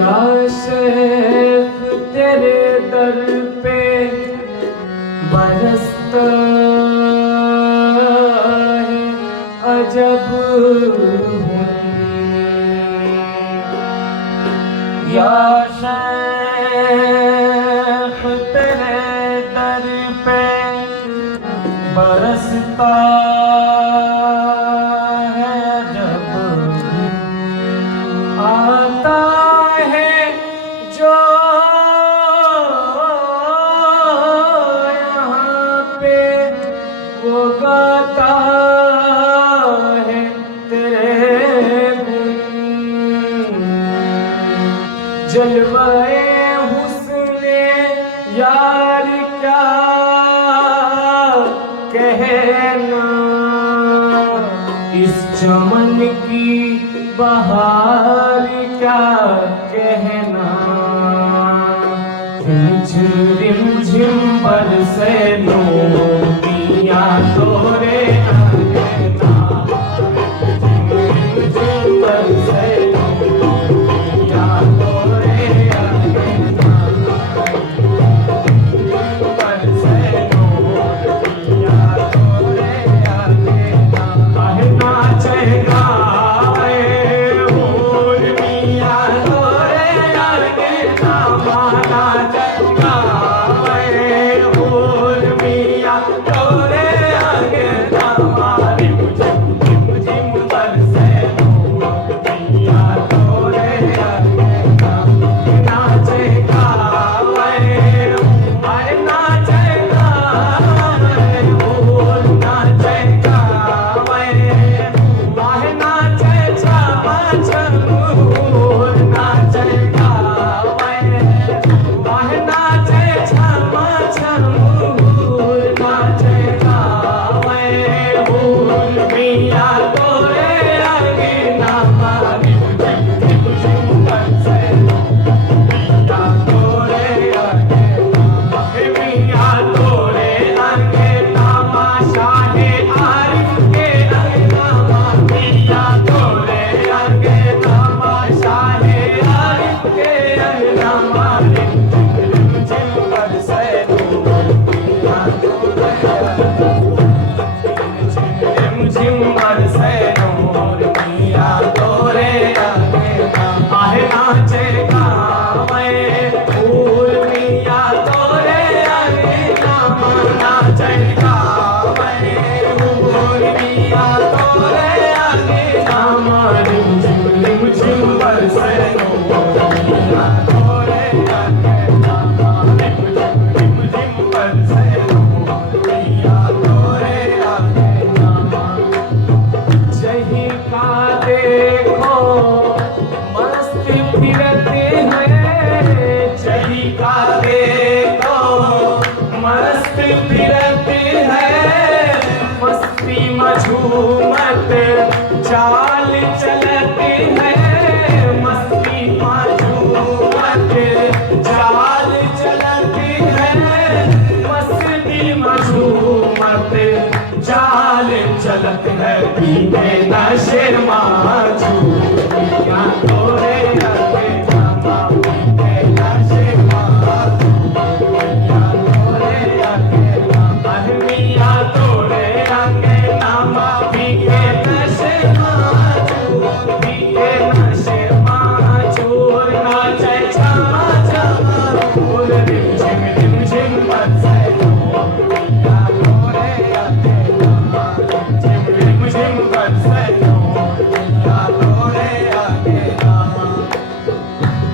या शेख तेरे दर पे बरसता है अजब या शेख तेरे दर पे बरसता है जब आता है जो यहाँ पे वो गाता है तेरे गुण जलवाए हुस्ने यार क्या कहना इस चमन की बहार क्या कहना रिम झिम बरसे नूरिया तोरे अंगना रिम झिम बरसे नूरिया तोरे अंगना बरसे नूरिया तोरे अंगना कहना चेहरा चाल चलती है मस्ती मधुमत चाल चलती है मस्ती मधुमत चाल चलत है पीने नशे माजू या तोरे लगे जामा पीने नशे माजू या तोरे लगे जामा मिया तोरे लगे नामा पीने नशे माजू पीने नशे माजू नाचे छमा छमा बोल रिम झिम बरसे या तोरे लगे जामा रिम झिम बरसे या तोरे लगे जामा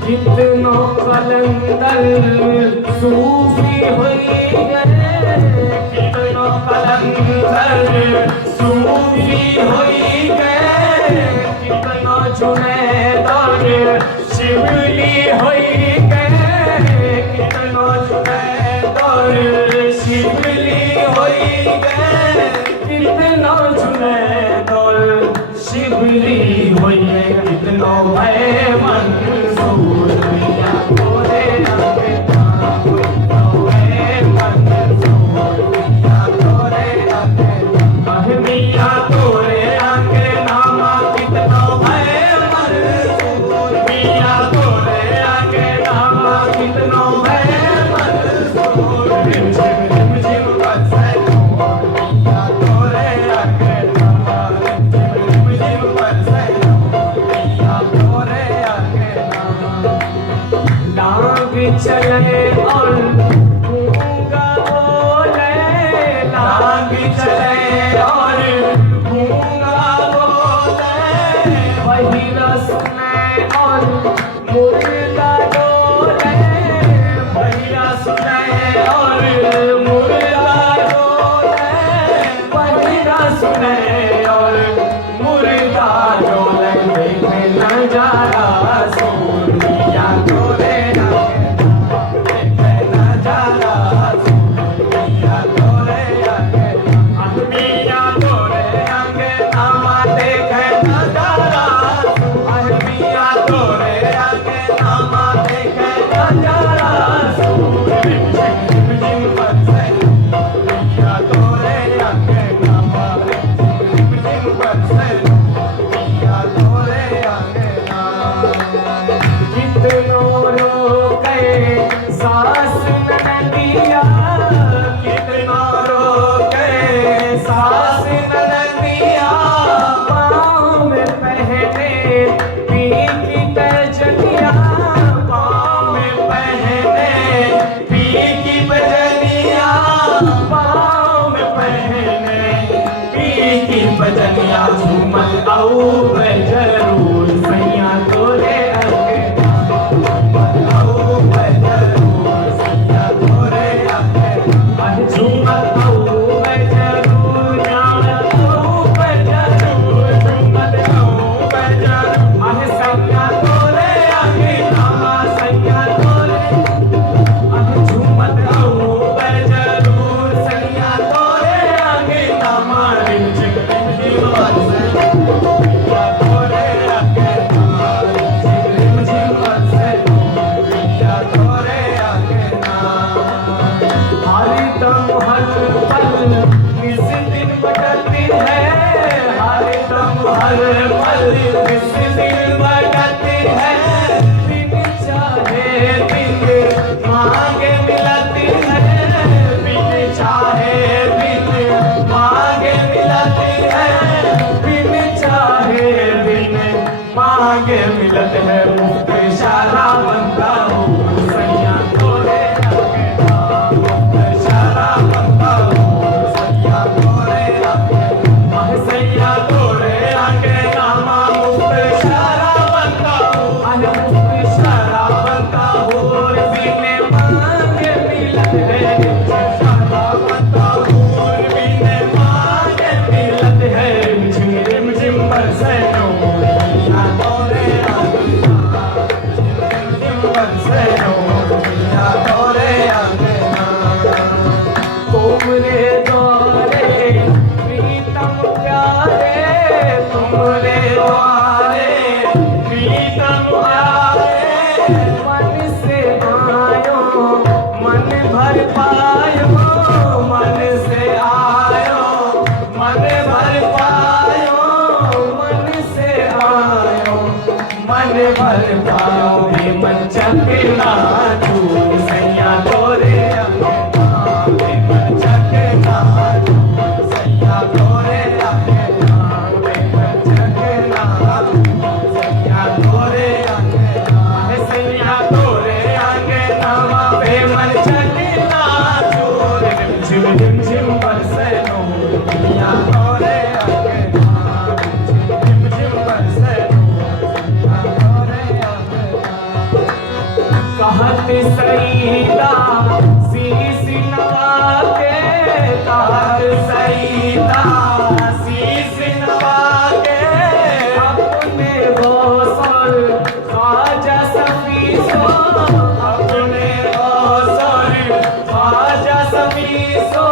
कितनों कलंदर सूफी हुई गए कितनों कलंदर सूफी हुई गए कितनों जुनैदर शिवली हुई गए कितनों जुनैदर शिवली हुई गए कितनों जुनैदर शिवली हुई गए कितनों भय मंसूर या तोरे लगे मिया तोरे आगे नामा कितना भय मंसूर मिया तोरे डोलन देखे नजारा सोनिया तोरे देखे नजारा सोनिया तोरे मिया तोरे आगे नामा देखे नजारा मिया तोरे आगे नामा देखे नजारा बजनिया झूमल आऊ जरूर सैया तोरे आगे आऊ जरूर सैया तोरे आगे झूमल आऊ जरूर जान आऊ जरूर झूमल आऊ जरूर सैया तोरे आगे नामा सैया तोरे झूमल आऊ जरूर सैया तोरे आगे नामा हर पल इस दिल बटती है बिन चाहे बिन मांगे मिलती है बिन चाहे बिन मांगे मिलती है बिन चाहे बिन मांगे मिलत है मुफ्त इशारा बनता हूँ सैया तोरे इशारा बनता हूँ सैया तोरे सैया तोरे भर पाओ मन चकना चूर सैया तोरे मन चकना चूर सैया तोरे मन चकना सैया तोरे सैया तोरे आगे नामा पे मन चकना चूर झिम झिम झिम बरसे दुनिया तोरे कहत सईदा शीश नवा के कहत सईदा शीश नवा के अपने गौसल ख्वाजा सफी सो अपने गौसल ख्वाजा सफी सो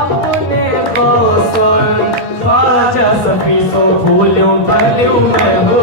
अपने गौसल ख्वाजा सफी सो भूलूं भलूं मैं